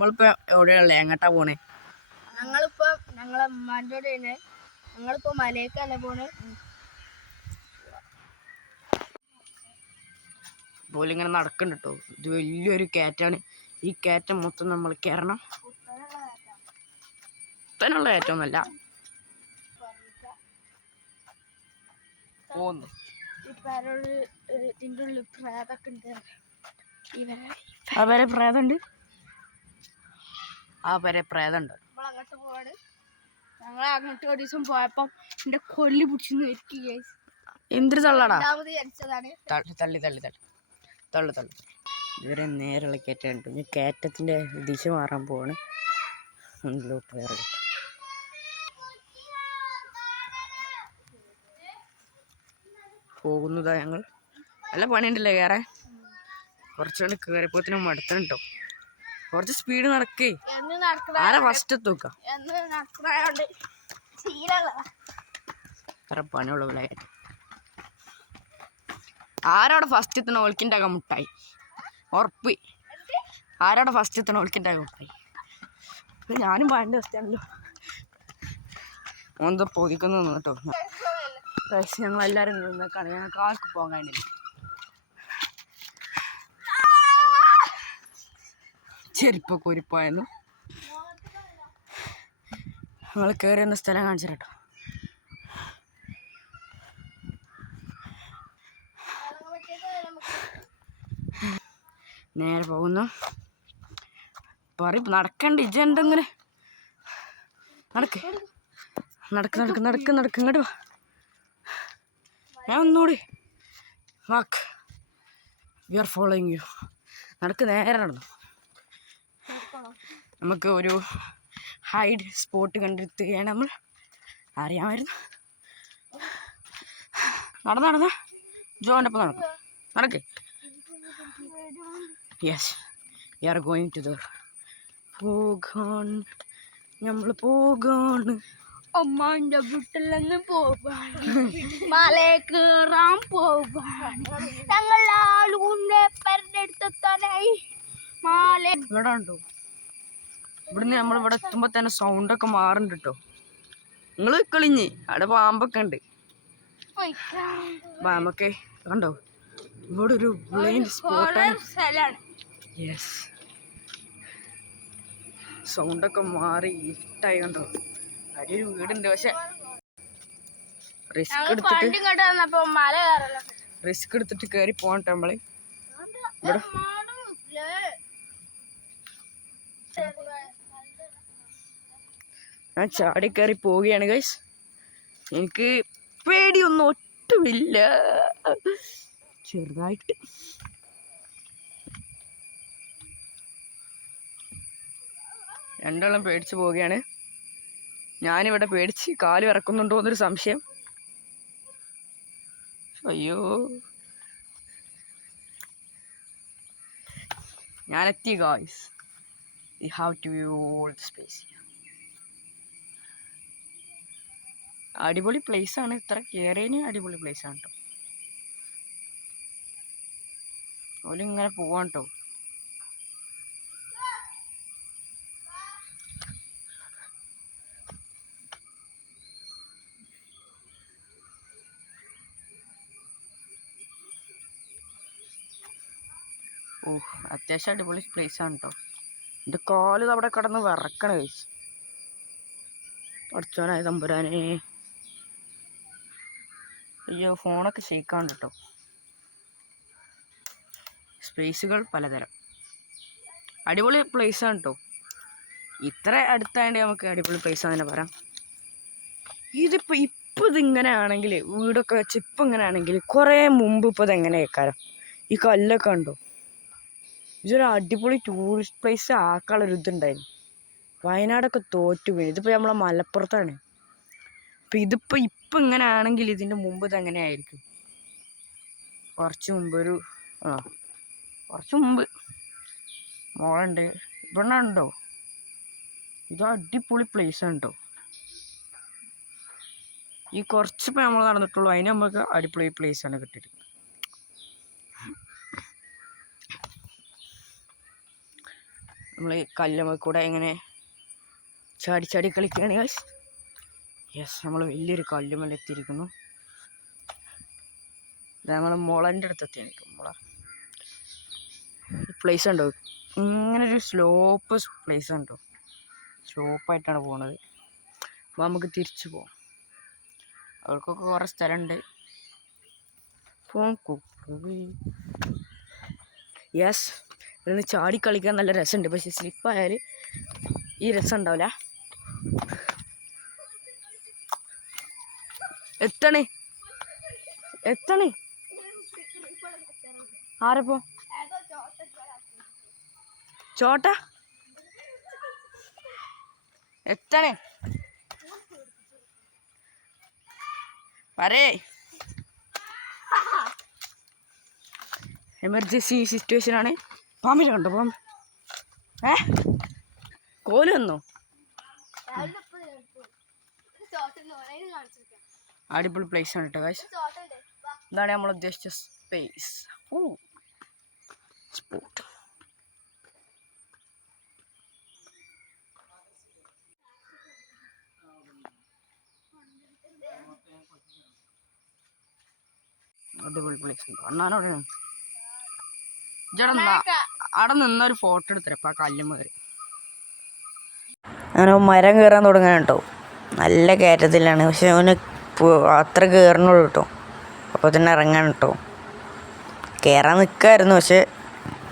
നമ്മളിപ്പോ എവിടെയുള്ള എങ്ങോട്ടാ പോണേ? ഞങ്ങളിപ്പോ ഞങ്ങളെ ഉമ്മാൻ്റെ കൂടെയാണ്. ഞങ്ങളിപ്പോ മലയേക്കല്ല പോണ്. പോലെ ഇങ്ങനെ നടക്കുന്നുണ്ട് കേട്ടോ. ഇത് വലിയൊരു കയറ്റാണ്. ഈ കയറ്റം മൊത്തം നമ്മൾ കയറണം. കുത്തനുള്ള കയറ്റമൊന്നുമല്ല. പോന്നു ഇതിൻ്റെ ഉള്ളിൽ പ്രേതൊക്കെ ഉണ്ട്. ആ വരെ പ്രേതമുണ്ട്. ആ വരെ പ്രേതമുണ്ട്. നമ്മളങ്ങോട്ട് പോവാണ്. ഞങ്ങൾ അങ്ങോട്ട് ഒരു ദിവസം പോയപ്പം എന്റെ കൊല്ലി പിടിച്ചു. എന്തൊരു തള്ളാടാ. ജനിച്ചതാണ്. തള്ളി തള്ളി തള്ളി തള്ളു തള്ളു. ഇവരെ നേരെയുള്ള കയറ്റുണ്ട്. ഞാൻ കയറ്റത്തിൻ്റെ ദിശ മാറാൻ പോവാണ്. മുന്നിലോട്ട് വേറെ പോകുന്നതാ ഞങ്ങൾ. നല്ല പണിയുണ്ടല്ലേ കയറാൻ. കുറച്ചുകൊണ്ട് കയറിപ്പോത്തിനും മടുത്തണം. കുറച്ച് സ്പീഡ് നടക്കേ. ആരാ ഫസ്റ്റ് എത്തുക? അത്ര പണിയുള്ള പോലെ. ആരോടെ ഫസ്റ്റ് എത്തണ ഓൽക്കിൻ്റെ അകം മുട്ടായി ഉറപ്പ്. ആരോടെ ഫസ്റ്റ് എത്തണ ഓൽക്കിൻ്റെ അകം മുട്ടായി. ഞാനും പാടിൻ്റെ ഫസ്റ്റാണല്ലോ. ഓന്താ പൊതിക്കുന്നു കേട്ടോ. ഞങ്ങളെല്ലാവരും നിന്നേക്കാണ്. ഞങ്ങൾക്ക് ആർക്ക് പോകാൻ കഴിഞ്ഞില്ല. ചെരുപ്പൊക്കെ ഉരിപ്പായിരുന്നു. ഞങ്ങൾ കയറി വന്ന സ്ഥലം കാണിച്ചു കേട്ടോ. നേരെ പോകുന്നു. നടക്കണ്ട ഇജെന്തെങ്ങനെ നടക്ക് നടക്ക് നടക്ക് നടക്ക് നടക്ക് ഇങ്ങോട്ട് വാ. ഞാൻ ഒന്നുകൂടി walk. We are following you. നടക്ക് നേരെ നടന്നു. നമുക്ക് ഒരു ഹൈഡ് സ്പോട്ട് കണ്ടെത്തുകയാണ് നമ്മൾ. അറിയാമായിരുന്നു. നടന്ന ജോൻ്റെ ഒപ്പം നടക്കും. നടക്ക്. Yes we are going to the പോകാൻ. നമ്മൾ പോകാണ്. അമ്മാന്റെ വീട്ടിലെന്ന് പോകാൻ. മലയെ കയറാൻ പോകാൻ. ഞങ്ങൾ ആളുകൊണ്ട് പെരഞ്ഞെടുത്താനായി മാല. ഇവിടെ ഉണ്ടോ? ഇവിടുന്ന് നമ്മളിവിടെ എത്തുമ്പോൾ തന്നെ സൗണ്ടൊക്കെ മാറുന്നുണ്ട് കേട്ടോ. നിങ്ങൾ കളിഞ്ഞ് അവിടെ പാമ്പൊക്കെ ഉണ്ട്. പാമ്പൊക്കെ കണ്ടോ? ഇവിടെ ഒരു ബ്ലൈൻഡ് സ്പോട്ടാണ്. യെസ് സൗണ്ടൊക്കെ മാറി ഇരുട്ടായി കണ്ടോ. അടിയൊരു വീടുണ്ട്. പക്ഷെ റിസ്ക് എടുത്തിട്ട് കയറി പോകട്ടെ നമ്മള്. ഇവിടെ ഞാൻ ചാടി കയറി പോവുകയാണ് ഗൈസ്. എനിക്ക് പേടിയൊന്നും ഒട്ടുമില്ല. ചെറുതായിട്ട് രണ്ടാളും പേടിച്ച് പോവുകയാണ്. ഞാനിവിടെ പേടിച്ച് കാല് ഇറക്കുന്നുണ്ടോ എന്നൊരു സംശയം. അയ്യോ ഞാനെത്തി guys. You have to view all the space. അടിപൊളി പ്ലേസ് ആണ്. ഇത്ര കയറിയതിന് അടിപൊളി പ്ലേസ് ആണ് കേട്ടോ. ഓലിങ്ങനെ പോവാൻ കേട്ടോ. ഓ അത്യാവശ്യം അടിപൊളി പ്ലേസ് ആണ് കേട്ടോ. എൻ്റെ കാല് അവിടെ കിടന്ന് വിറക്കണ കഴിച്ച്. പഠിച്ചോനായ തമ്പുരാനെ. അയ്യോ ഫോണൊക്കെ ഷേക്കാണ് കേട്ടോ. സ്പേസുകൾ പലതരം. അടിപൊളി പ്ലേസ് ആണ് കേട്ടോ. ഇത്ര അടുത്തായതുകൊണ്ട് നമുക്ക് അടിപൊളി പ്ലേസ് തന്നെ പറയാം. ഇപ്പം ഇതിങ്ങനെ ആണെങ്കിൽ വീടൊക്കെ വെച്ച് ഇപ്പം ഇങ്ങനെ ആണെങ്കിൽ കുറേ മുമ്പ് ഇപ്പോൾ ഇതെങ്ങനെ കേൾക്കാരം. ഈ കല്ലൊക്കെ ഉണ്ടോ. ഇതൊരു അടിപൊളി ടൂറിസ്റ്റ് പ്ലേസ് ആക്കാനുള്ളൊരു ഇതുണ്ടായിരുന്നു. വയനാടൊക്കെ തോറ്റു പോയി. ഇതിപ്പോൾ നമ്മളെ മലപ്പുറത്താണ്. അപ്പം ഇപ്പം ഇങ്ങനെ ആണെങ്കിൽ ഇതിൻ്റെ മുമ്പ് ഇതെങ്ങനെ ആയിരിക്കും. കുറച്ച് മുമ്പ് മോളുണ്ട്. ഇവിടെ ഉണ്ടോ. ഇത് അടിപൊളി പ്ലേസ് ആണ് കേട്ടോ. ഈ കുറച്ചിപ്പോൾ നമ്മൾ നടന്നിട്ടുള്ളൂ. അതിന് നമുക്ക് അടിപൊളി പ്ലേസ് ആണ് കിട്ടിയത്. നമ്മൾ ഈ കല്ലുമ്മ കൂടെ ഇങ്ങനെ ചാടി ചാടി കളിക്കുകയാണ് ഗൈസ്. യെസ്, നമ്മൾ വലിയൊരു കല്ലുമ്മൽ എത്തിയിരിക്കുന്നു. നമ്മൾ മുളൻ്റെ അടുത്ത് എത്തിയിരിക്കും. മുള പ്ലേസ് ഉണ്ടോ, ഇങ്ങനെ ഒരു സ്ലോപ്പ് പ്ലേസ് ഉണ്ടോ, സ്ലോപ്പായിട്ടാണ് പോകുന്നത്. അപ്പോൾ നമുക്ക് തിരിച്ചു പോകാം. അവർക്കൊക്കെ കുറേ സ്ഥലമുണ്ട്. യെസ്, ഇവിടുന്ന് ചാടി കളിക്കാൻ നല്ല രസമുണ്ട്. പക്ഷെ സ്ലിപ്പായാൽ ഈ രസം ഉണ്ടാവില്ല. എത്തണേ ആരപ്പോ ചോട്ട എത്തണേ പറയേ. എമർജൻസി സിറ്റുവേഷൻ ആണ്. പാമ്പിനെ കണ്ടോ? പാമ്പ് കോല് വന്നോ? അടിപൊളി പ്ലേസ് ആണ് കേട്ടോ ഗൈസ്. ഇതാണ് നമ്മൾ ഉദ്ദേശിച്ച സ്പേസ്. സ്പോട്ട്. അടിപൊളി പ്ലേസ് ഉണ്ട്. അണ്ണാനോടെ അവിടെ നിന്നൊരു ഫോട്ടോ എടുത്തരപ്പ ആ കല്ലുമ്മ കയറി. അങ്ങനെ മരം കയറാൻ തുടങ്ങാൻ കേട്ടോ. നല്ല കയറ്റത്തിലാണ്. പക്ഷെ അവന് അത്ര കയറണുള്ളൂ കേട്ടോ. അപ്പോൾ തന്നെ ഇറങ്ങാൻ കേട്ടോ. കയറാൻ നിൽക്കായിരുന്നു, പക്ഷെ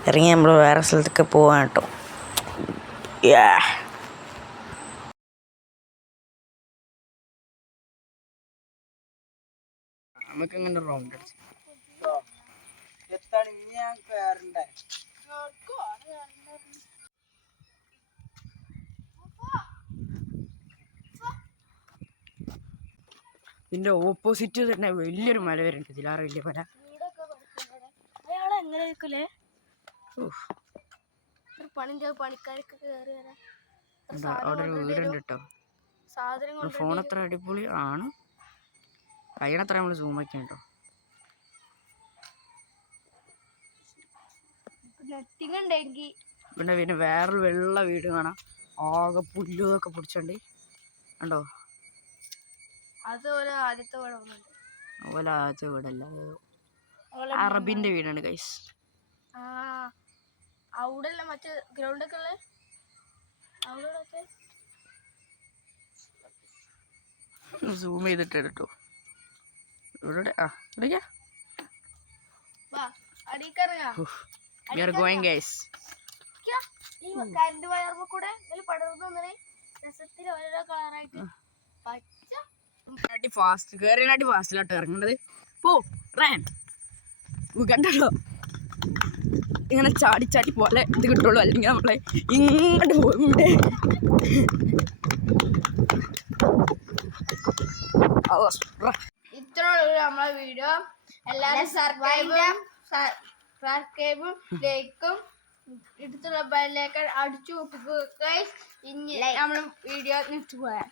ഇറങ്ങി നമ്മൾ വേറെ സ്ഥലത്തൊക്കെ പോവാൻ കേട്ടോ. നമുക്കിങ്ങനെ റൗണ്ട് അടിച്ചു ഇതിന്റെ ഓപ്പോസിറ്റ് തന്നെ വലിയൊരു മല വരുന്നുണ്ട്. ഇതിലാറ് വലിയ മല. അവിടെ ഒരു വീടുണ്ട് കേട്ടോ. ഫോൺ അത്ര അടിപൊളി ആണ്. കഴിയണത്ര നമ്മൾ സൂം ആക്കിയാണ് കേട്ടോ. പിന്നെ വേറൊരു വെള്ള വീട് കാണാം. ആകെ പുല്ലൊക്കെ പിടിച്ചോണ്ട് കണ്ടോ. അതുപോലെ ആദ്യത്തെ വീടല്ല, അറബിന്റെ വീടാണ് ഗൈസ്. അവിടെ മറ്റേ ഗ്രൗണ്ട് ഒക്കെ ഉള്ള സൂം ചെയ്തിട്ട് കേട്ടോ. ഇവിടെ we are going guys. ഈ കറണ്ട് വയർമ കൂടെ പടർന്നു രസത്തിൽ ഓരോ കളറായിട്ട് ഫാസ്റ്റ് കയറിനാട്ടി ഫാസ്റ്റിലോട്ട് ഇറങ്ങേണ്ടത്. പോ റൺ. കണ്ടല്ലോ, ഇങ്ങനെ ചാടി ചാടി പോലെ ഇത് കിട്ടുള്ളൂ. അല്ലെങ്കിൽ നമ്മളെ ഇങ്ങോട്ട് പോകുന്നുണ്ട്. ഇത്രയുള്ള നമ്മളെ വീഡിയോ. എല്ലാവരും സബ്സ്ക്രൈബും ലൈക്കും എടുത്തുള്ള ബെല്ലൈക്കൺ അടിച്ചു കൂട്ടുക. ഇനി നമ്മൾ വീഡിയോ നിർത്തി പോയാൽ